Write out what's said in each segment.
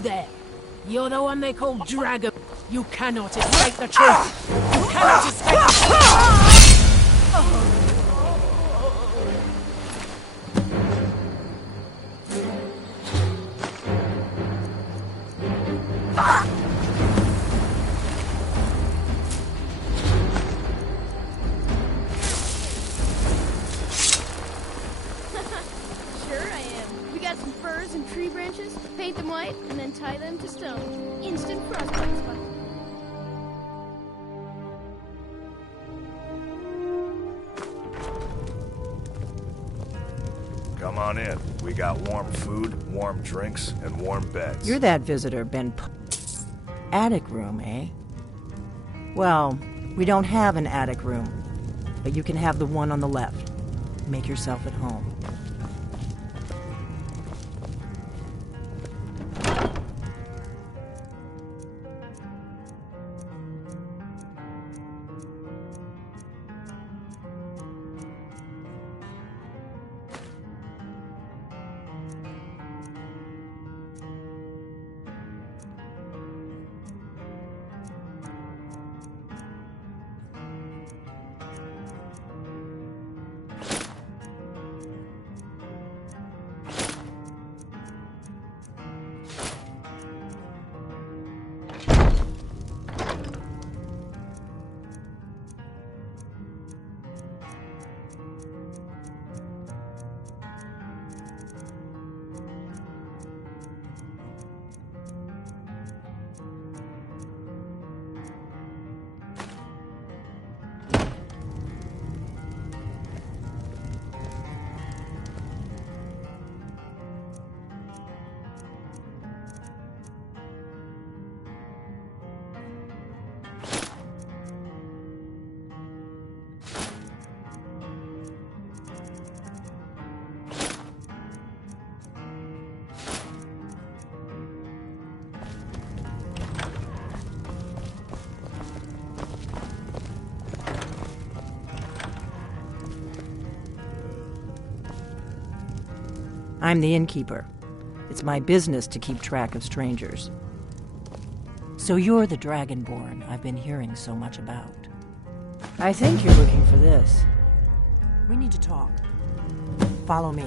You there! You're the one they call Dragon. You cannot escape the truth! You cannot escape the truth! Tree branches, paint them white, and then tie them to stone. Instant frostbite spot. Come on in. We got warm food, warm drinks, and warm beds. You're that visitor, Attic room, eh? Well, we don't have an attic room, but you can have the one on the left. Make yourself at home. I'm the innkeeper. It's my business to keep track of strangers. So you're the Dragonborn I've been hearing so much about. I think you're looking for this. We need to talk. Follow me.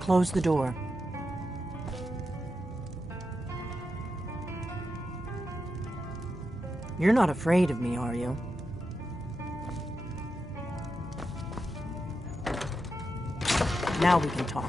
Close the door. You're not afraid of me, are you? Now we can talk.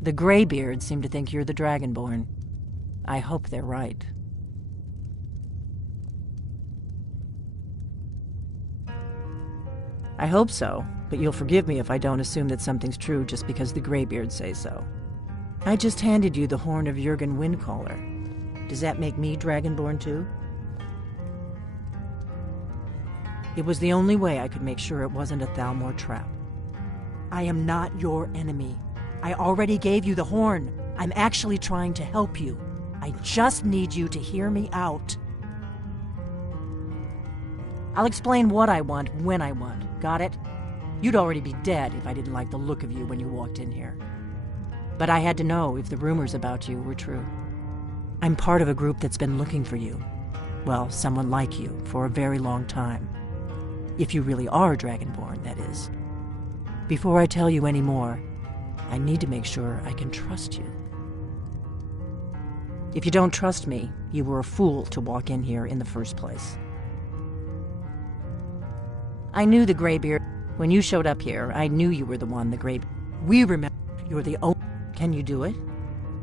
The Greybeards seem to think you're the Dragonborn. I hope they're right. I hope so, but you'll forgive me if I don't assume that something's true just because the Greybeards say so. I just handed you the horn of Jurgen Windcaller. Does that make me Dragonborn too? It was the only way I could make sure it wasn't a Thalmor trap. I am not your enemy. I already gave you the horn. I'm actually trying to help you. I just need you to hear me out. I'll explain what I want when I want. Got it? You'd already be dead if I didn't like the look of you when you walked in here. But I had to know if the rumors about you were true. I'm part of a group that's been looking for you. Well, someone like you for a very long time. If you really are Dragonborn, that is. Before I tell you any more, I need to make sure I can trust you. If you don't trust me, you were a fool to walk in here in the first place. I knew the Greybeard. When you showed up here, I knew you were the one, the Greybeard. We remember you're the only... Can you do it?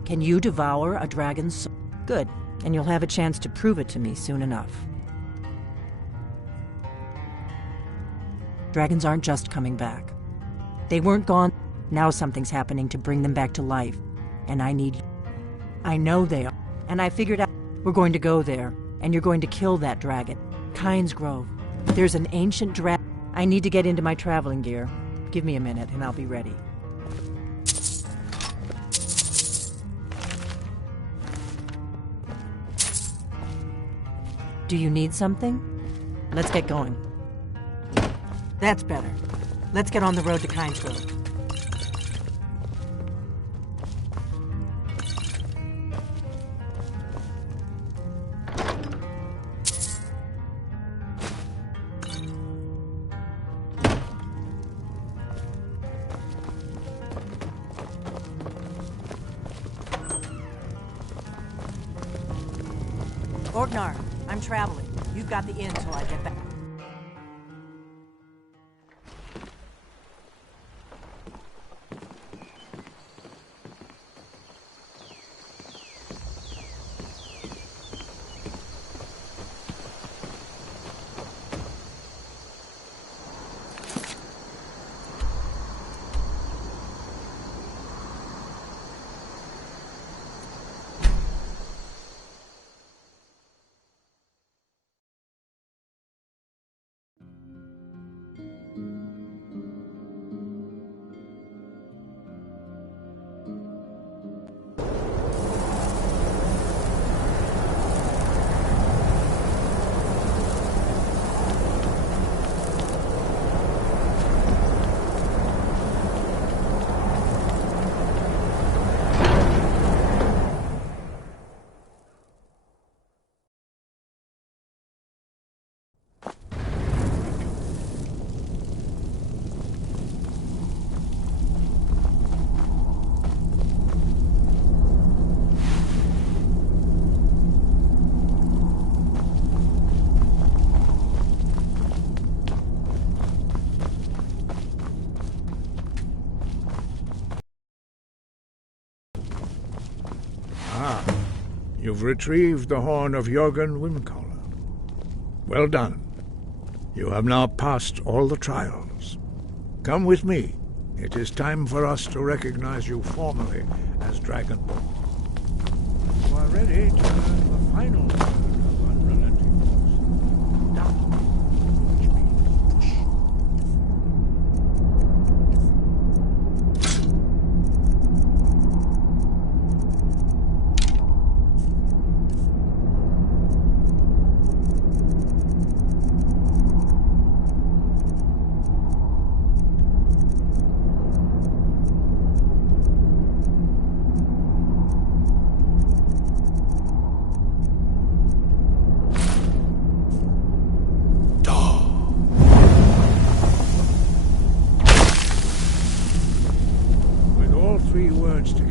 Can you devour a dragon's soul? Good, and you'll have a chance to prove it to me soon enough. Dragons aren't just coming back. They weren't gone. Now something's happening to bring them back to life, and I need you. I know they are, and I figured out we're going to go there, and you're going to kill that dragon. Kynes Grove. There's an ancient dragon. I need to get into my traveling gear. Give me a minute, and I'll be ready. Do you need something? Let's get going. That's better. Let's get on the road to Kynes Grove. Orgnar, I'm traveling. You've got the inn till I get back. You've retrieved the horn of Jurgen Windcaller. Well done. You have now passed all the trials. Come with me. It is time for us to recognize you formally as Dragonborn. You are ready to learn the final word of unrelenting force. Down, which means push.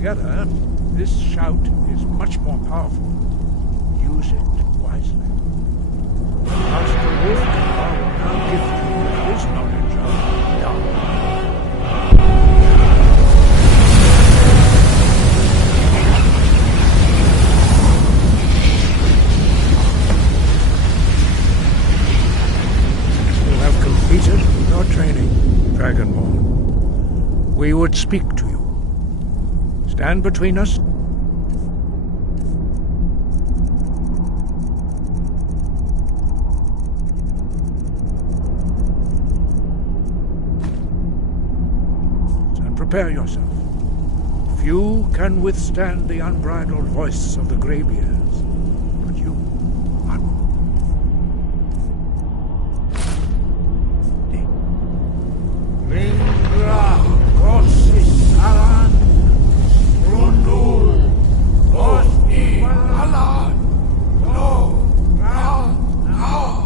Together, this shout is much more powerful. Use it wisely. Master Wolfgar will now give you his knowledge of dark. You have completed your training, Dragonborn. We would speak to you. Stand between us. And prepare yourself. Few can withstand the unbridled voice of the Greybeards, but you are Ringra, Rossis, Alan, Rundul, Osni, Alan, Lo, Ra, Na.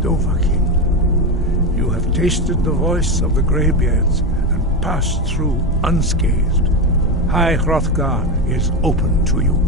Dovahkiin, you have tasted the voice of the Greybeards and passed through unscathed. High Hrothgar is open to you.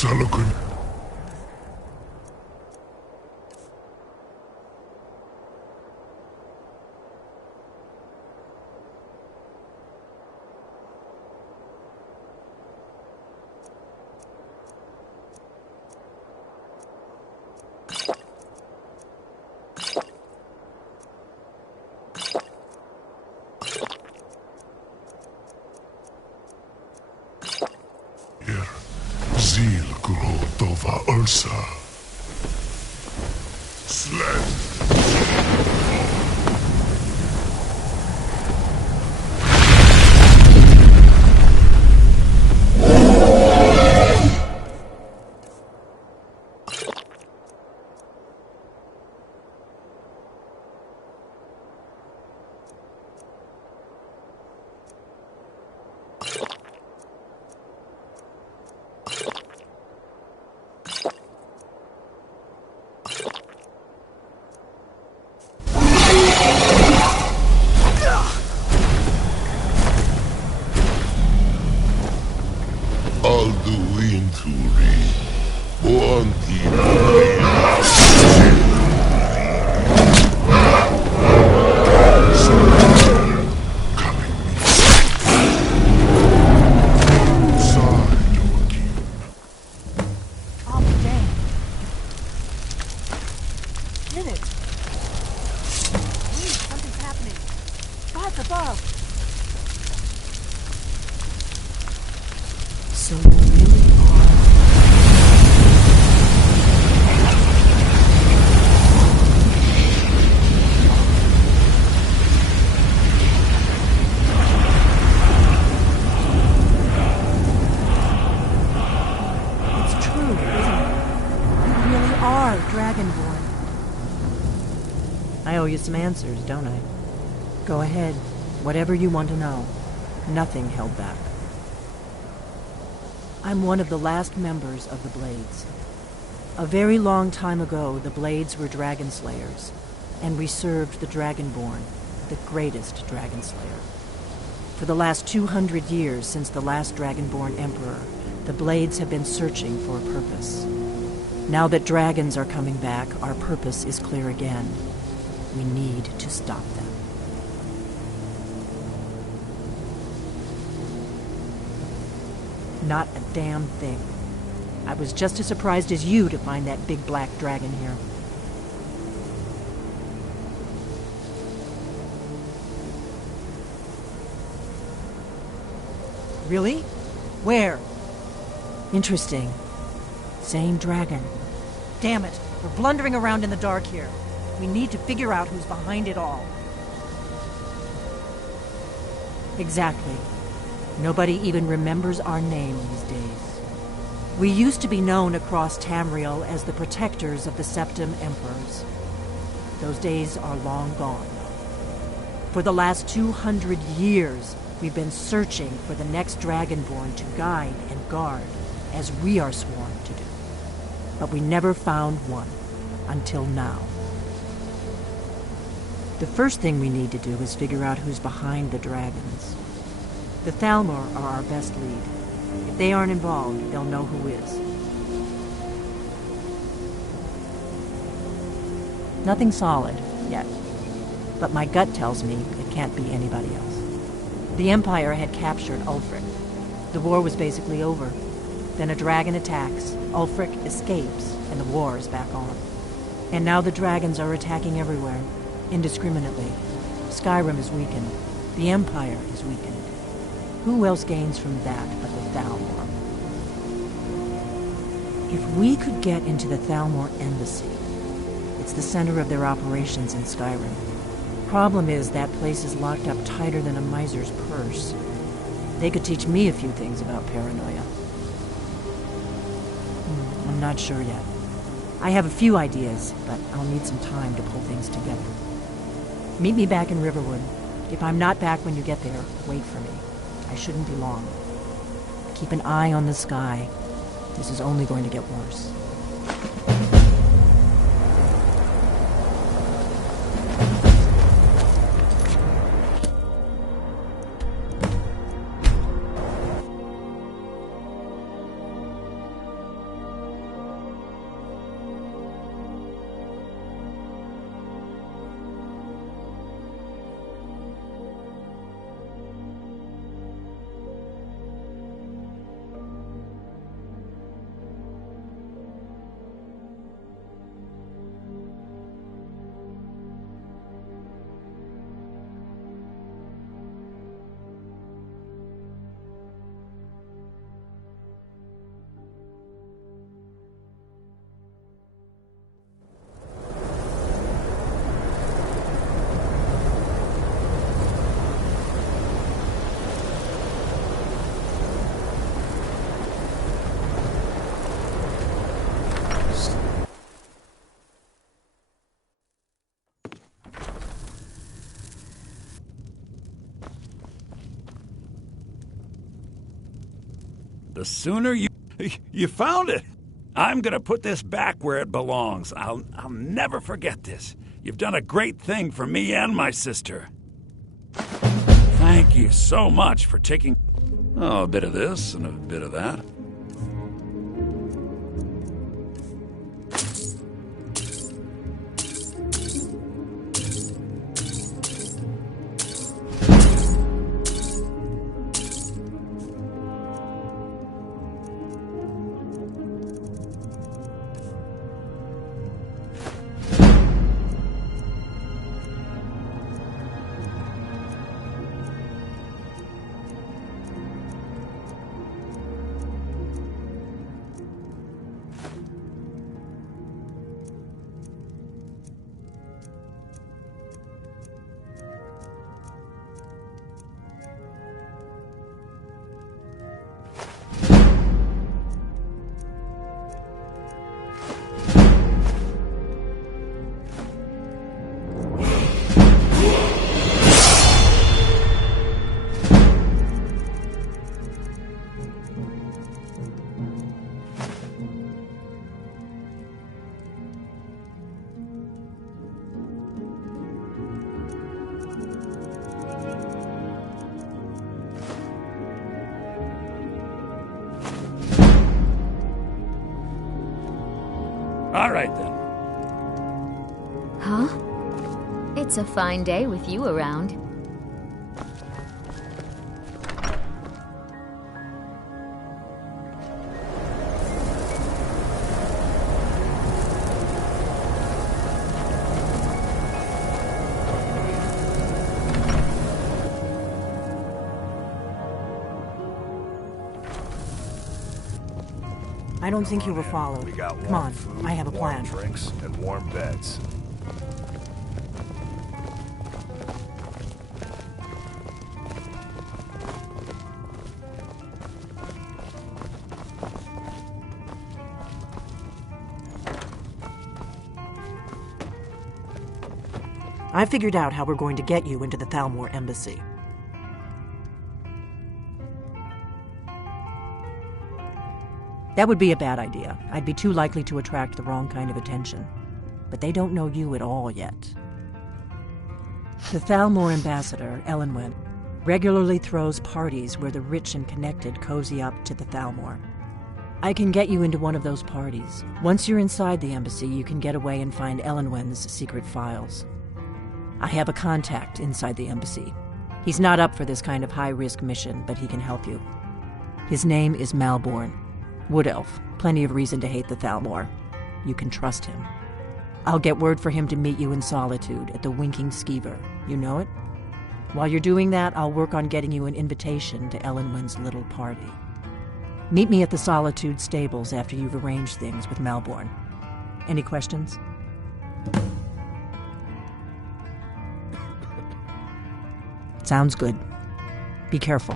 Salukun. Zil Gulotova Ursa. Sled. above. So you really It's true, isn't it? You really are Dragonborn. I owe you some answers, don't I? Go ahead. Whatever you want to know. Nothing held back. I'm one of the last members of the Blades. A very long time ago, the Blades were dragon slayers, and we served the Dragonborn, the greatest dragon slayer. For the last 200 years since the last Dragonborn Emperor, the Blades have been searching for a purpose. Now that dragons are coming back, our purpose is clear again. We need to stop them. Not a damn thing. I was just as surprised as you to find that big black dragon here. Really? Where? Interesting. Same dragon. Damn it, we're blundering around in the dark here. We need to figure out who's behind it all. Exactly. Nobody even remembers our name these days. We used to be known across Tamriel as the protectors of the Septim Emperors. Those days are long gone. For the last 200 years, we've been searching for the next Dragonborn to guide and guard, as we are sworn to do. But we never found one, until now. The first thing we need to do is figure out who's behind the dragons. The Thalmor are our best lead. If they aren't involved, they'll know who is. Nothing solid, yet. But my gut tells me it can't be anybody else. The Empire had captured Ulfric. The war was basically over. Then a dragon attacks, Ulfric escapes, and the war is back on. And now the dragons are attacking everywhere, indiscriminately. Skyrim is weakened. The Empire is weakened. Who else gains from that but the Thalmor? If we could get into the Thalmor embassy, it's the center of their operations in Skyrim. Problem is, that place is locked up tighter than a miser's purse. They could teach me a few things about paranoia. I'm not sure yet. I have a few ideas, but I'll need some time to pull things together. Meet me back in Riverwood. If I'm not back when you get there, wait for me. I shouldn't be long. Keep an eye on the sky. This is only going to get worse. The sooner you... You found it! I'm gonna put this back where it belongs. I'll never forget this. You've done a great thing for me and my sister. Thank you so much for taking... a bit of this and a bit of that. right then. Huh? It's a fine day with you around. I don't think you will follow. We got Come warm on, food, I have a warm plan. drinks, and warm beds. I figured out how we're going to get you into the Thalmor embassy. That would be a bad idea. I'd be too likely to attract the wrong kind of attention. But they don't know you at all yet. The Thalmor ambassador, Elenwen, regularly throws parties where the rich and connected cozy up to the Thalmor. I can get you into one of those parties. Once you're inside the embassy, you can get away and find Elenwen's secret files. I have a contact inside the embassy. He's not up for this kind of high-risk mission, but he can help you. His name is Malborn. Wood Elf. Plenty of reason to hate the Thalmor. You can trust him. I'll get word for him to meet you in Solitude at the Winking Skeever. You know it? While you're doing that, I'll work on getting you an invitation to Elenwen's little party. Meet me at the Solitude stables after you've arranged things with Malborn. Any questions? Sounds good. Be careful.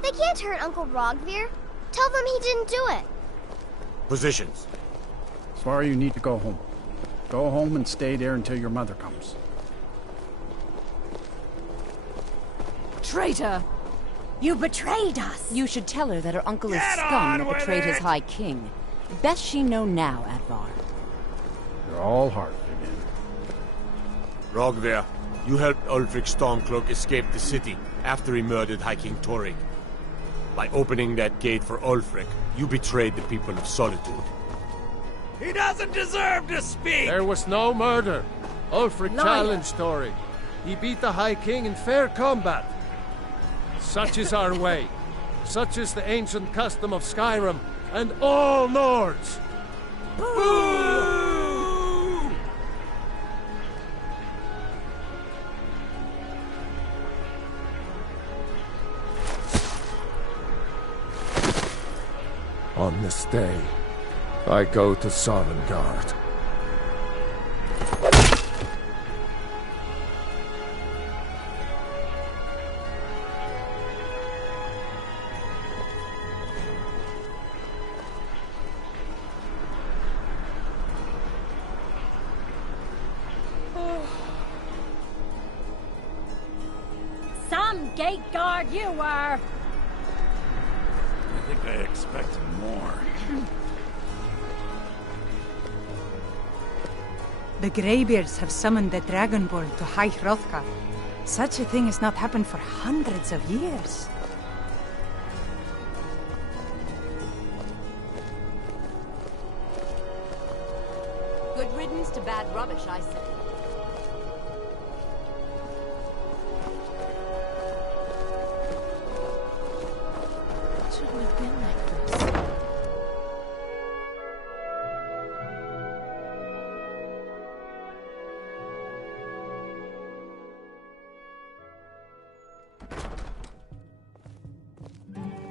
They can't hurt Uncle Rogvir. Tell them he didn't do it. Positions. Svar, you need to go home. Go home and stay there until your mother comes. Traitor! You betrayed us! You should tell her that her uncle is Get scum on that with betrayed his it! high king. Best she know now, Advar. You're all heart again. Rogver, you helped Ulfric Stormcloak escape the city after he murdered High King Torrig. By opening that gate for Ulfric, you betrayed the people of Solitude. He doesn't deserve to speak! There was no murder. Ulfric Liar. challenged Torrig. He beat the High King in fair combat. Such is our way. Such is the ancient custom of Skyrim and all Nords. Boo! On this day, I go to Sovngarde. Some gate guard you were! I think I expected more. The Greybeards have summoned the Dragonborn to High Hrothgar. Such a thing has not happened for hundreds of years. Good riddance to bad rubbish, I say. It shouldn't have been like this.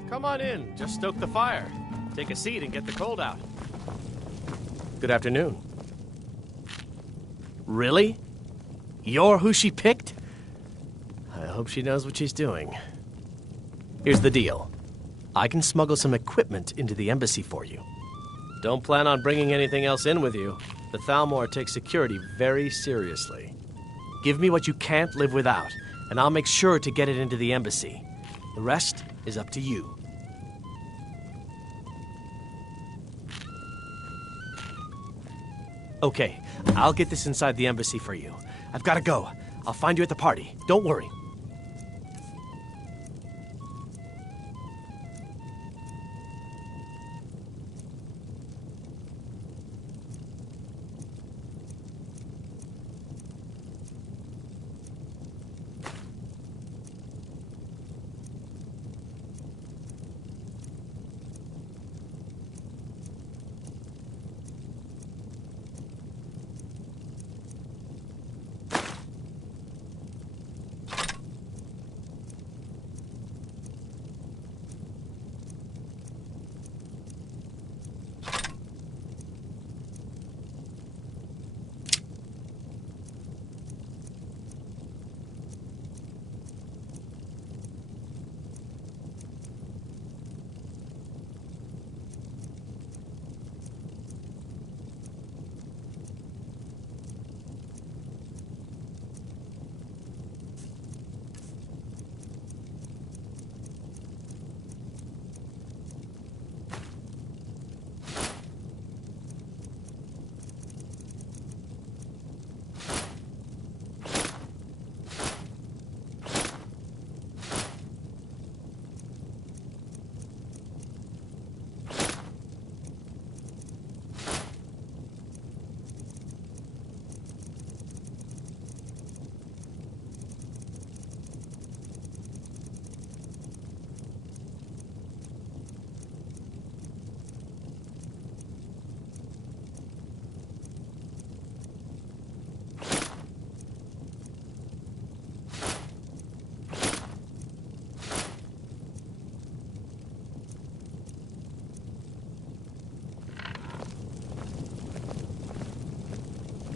Come on in. Just stoke the fire. Take a seat and get the cold out. Good afternoon. Really? You're who she picked? I hope she knows what she's doing. Here's the deal. I can smuggle some equipment into the embassy for you. Don't plan on bringing anything else in with you. The Thalmor takes security very seriously. Give me what you can't live without, and I'll make sure to get it into the embassy. The rest is up to you. Okay, I'll get this inside the embassy for you. I've got to go. I'll find you at the party. Don't worry.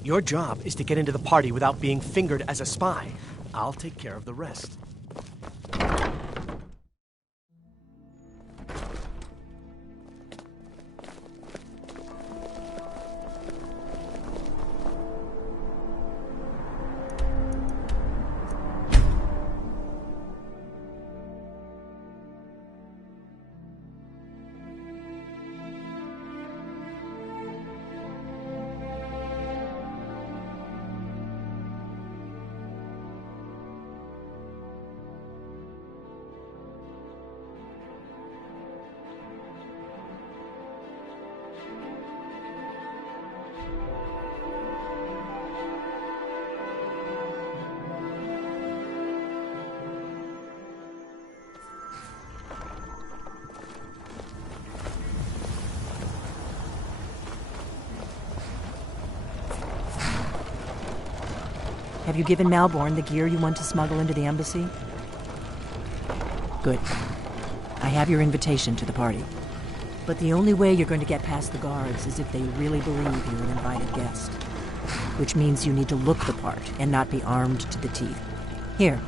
Your job is to get into the party without being fingered as a spy. I'll take care of the rest. Have you given Malborn the gear you want to smuggle into the embassy? Good. I have your invitation to the party. But the only way you're going to get past the guards is if they really believe you're an invited guest. Which means you need to look the part and not be armed to the teeth. Here,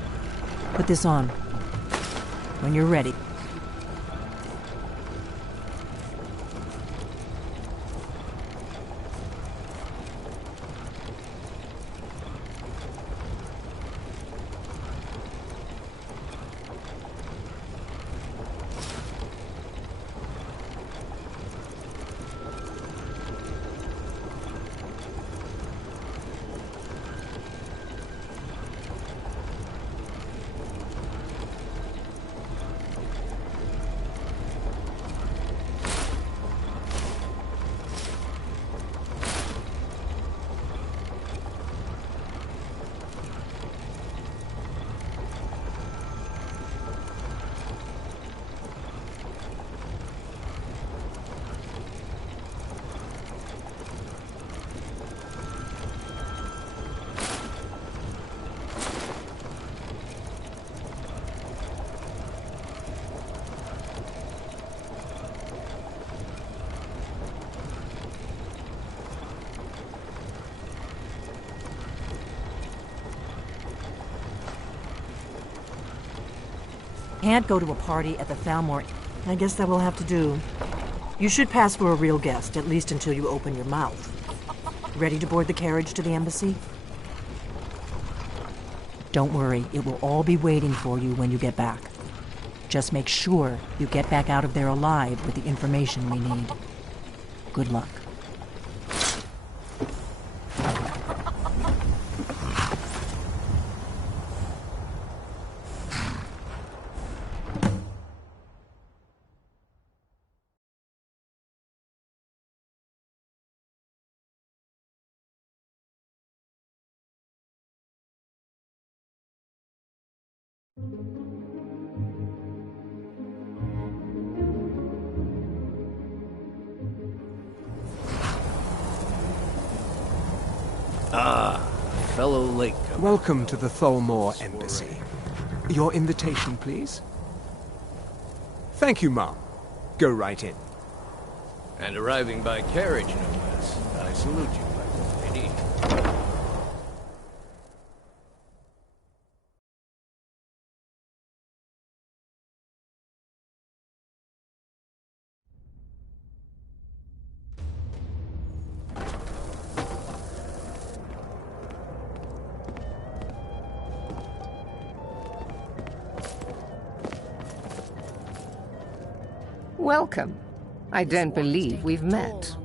put this on. When you're ready. Can't go to a party at the Thalmor. I guess that will have to do. You should pass for a real guest, at least until you open your mouth. Ready to board the carriage to the embassy? Don't worry, it will all be waiting for you when you get back. Just make sure you get back out of there alive with the information we need. Good luck. Fellow Lake. Welcome to the Thalmor Embassy. Your invitation, please? Thank you, Mom. Go right in. And arriving by carriage, no less. I salute you, my lady. Welcome. I don't believe we've met.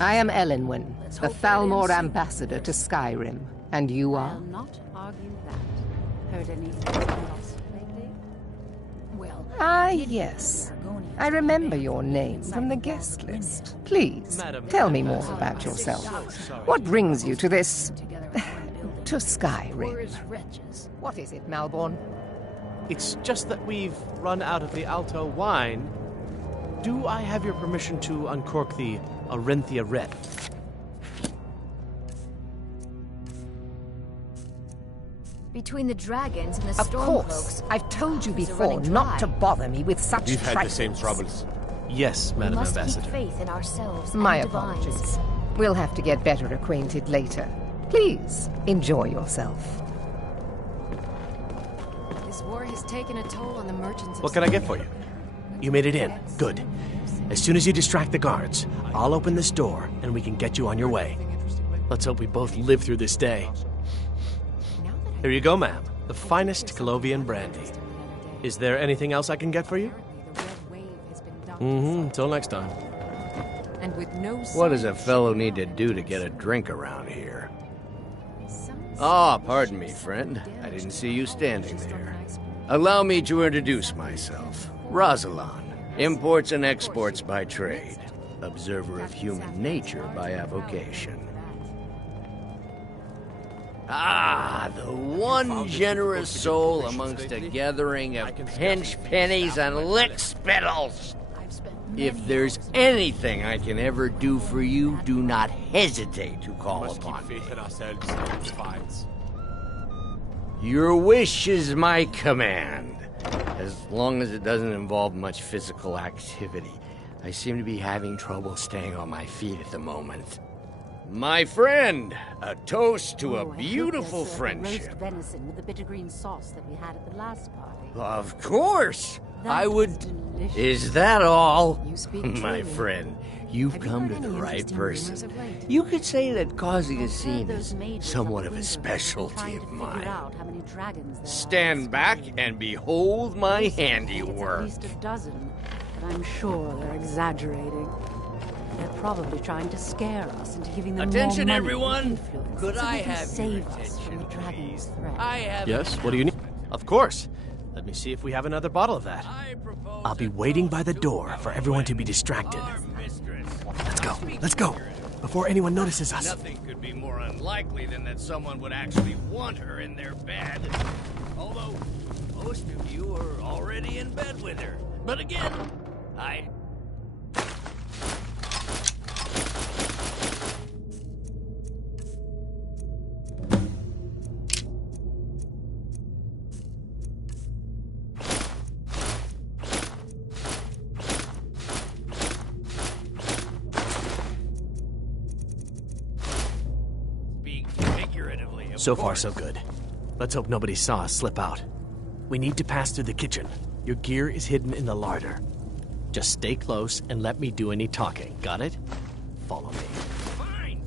I am Elenwen, the Thalmor ambassador to Skyrim. And you are? I'll not argue that. Heard anything else lately? Well, Ah, yes. I remember your name from the guest list. Please, tell me more about yourself. What brings you to this... to Skyrim? What is it, Malborn? It's just that we've run out of the Alto wine. Do I have your permission to uncork the Arenthia Red? Between the dragons and the Of course. I've told you before not to bother me with such We've had the trifles. same troubles. Yes, Madam We must Ambassador. keep faith in ourselves My and divines. apologies. We'll have to get better acquainted later. Please, enjoy yourself. This war has taken a toll on the merchants. What can I get for you? You made it in. Good. As soon as you distract the guards, I'll open this door and we can get you on your way. Let's hope we both live through this day. Here you go, ma'am. The finest Colovian brandy. Is there anything else I can get for you? Until next time. And with no What does a fellow need to do to get a drink around here? Ah, pardon me, friend. I didn't see you standing there. Allow me to introduce myself. Rosalan, imports and exports by trade. Observer of human nature by avocation. Ah, the one generous soul amongst a gathering of pinch pennies and lick spittles. If there's anything I can ever do for you, do not hesitate to call upon me. Your wish is my command, as long as it doesn't involve much physical activity. I seem to be having trouble staying on my feet at the moment. My friend, a toast to a beautiful friendship. Roast venison with the bitter green sauce that we had at the last party. Of course, I would... delicious. Is that all? You speak My truly. friend, you've Have you come heard to the any right interesting rumors person. of late? You could say that causing a scene those is maidens somewhat up of the a window specialty trying of to figure mine. out how many dragons there are. Stand back and behold my It's handiwork. at least a dozen, but I'm sure they're exaggerating. They're probably trying to scare us into giving them Attention, more money everyone! and influence, Could so I they can have your save us from the dragon's threat. I have... Yes, what do you need? Of course. Let me see if we have another bottle of that. I'll be waiting by the door for everyone to be distracted. Let's go, before anyone notices us. Nothing could be more unlikely than that someone would actually want her in their bed. Although, most of you are already in bed with her. But again, I... So far, so good. Let's hope nobody saw us slip out. We need to pass through the kitchen. Your gear is hidden in the larder. Just stay close and let me do any talking. Got it? Follow me.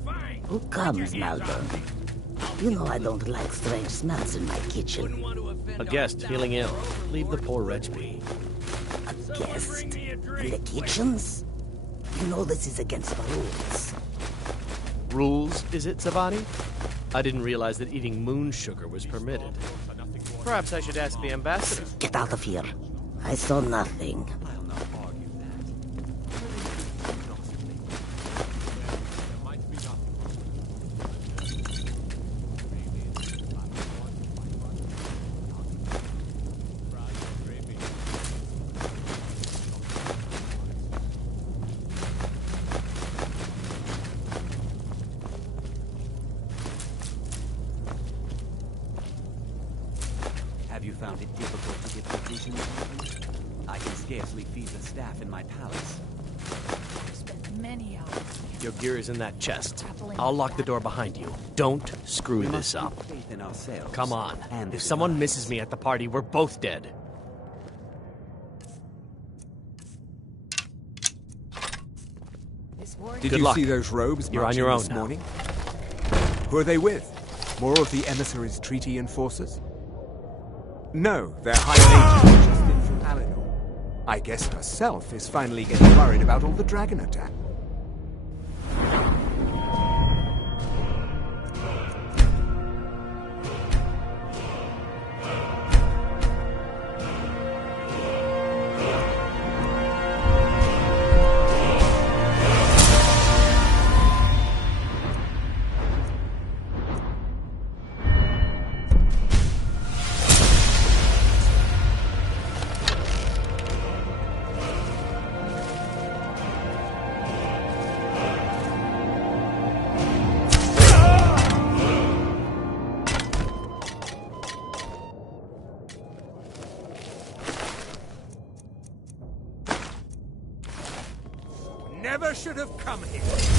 Who comes, Malvern? You know I don't like strange smells in my kitchen. A guest feeling ill. Leave the poor wretch be. A guest? In the kitchens? You know this is against the rules. Rules, is it, Savani? I didn't realize that eating moon sugar was permitted. Perhaps I should ask the ambassador. Get out of here. I saw nothing. Have you found it difficult to get provisions? I can scarcely feed the staff in my palace. I've spent many hours. Your gear is in that chest. I'll lock the door behind you. Don't screw this up. Faith in ourselves. Come on. And If someone misses me at the party, we're both dead. Did Good you luck. see those robes You're on marching your own this now. morning? Who are they with? More of the emissaries' treaty enforcers? No, they're high mages just in from Alinor. I guess herself is finally getting worried about all the dragon attack. Never should have come here.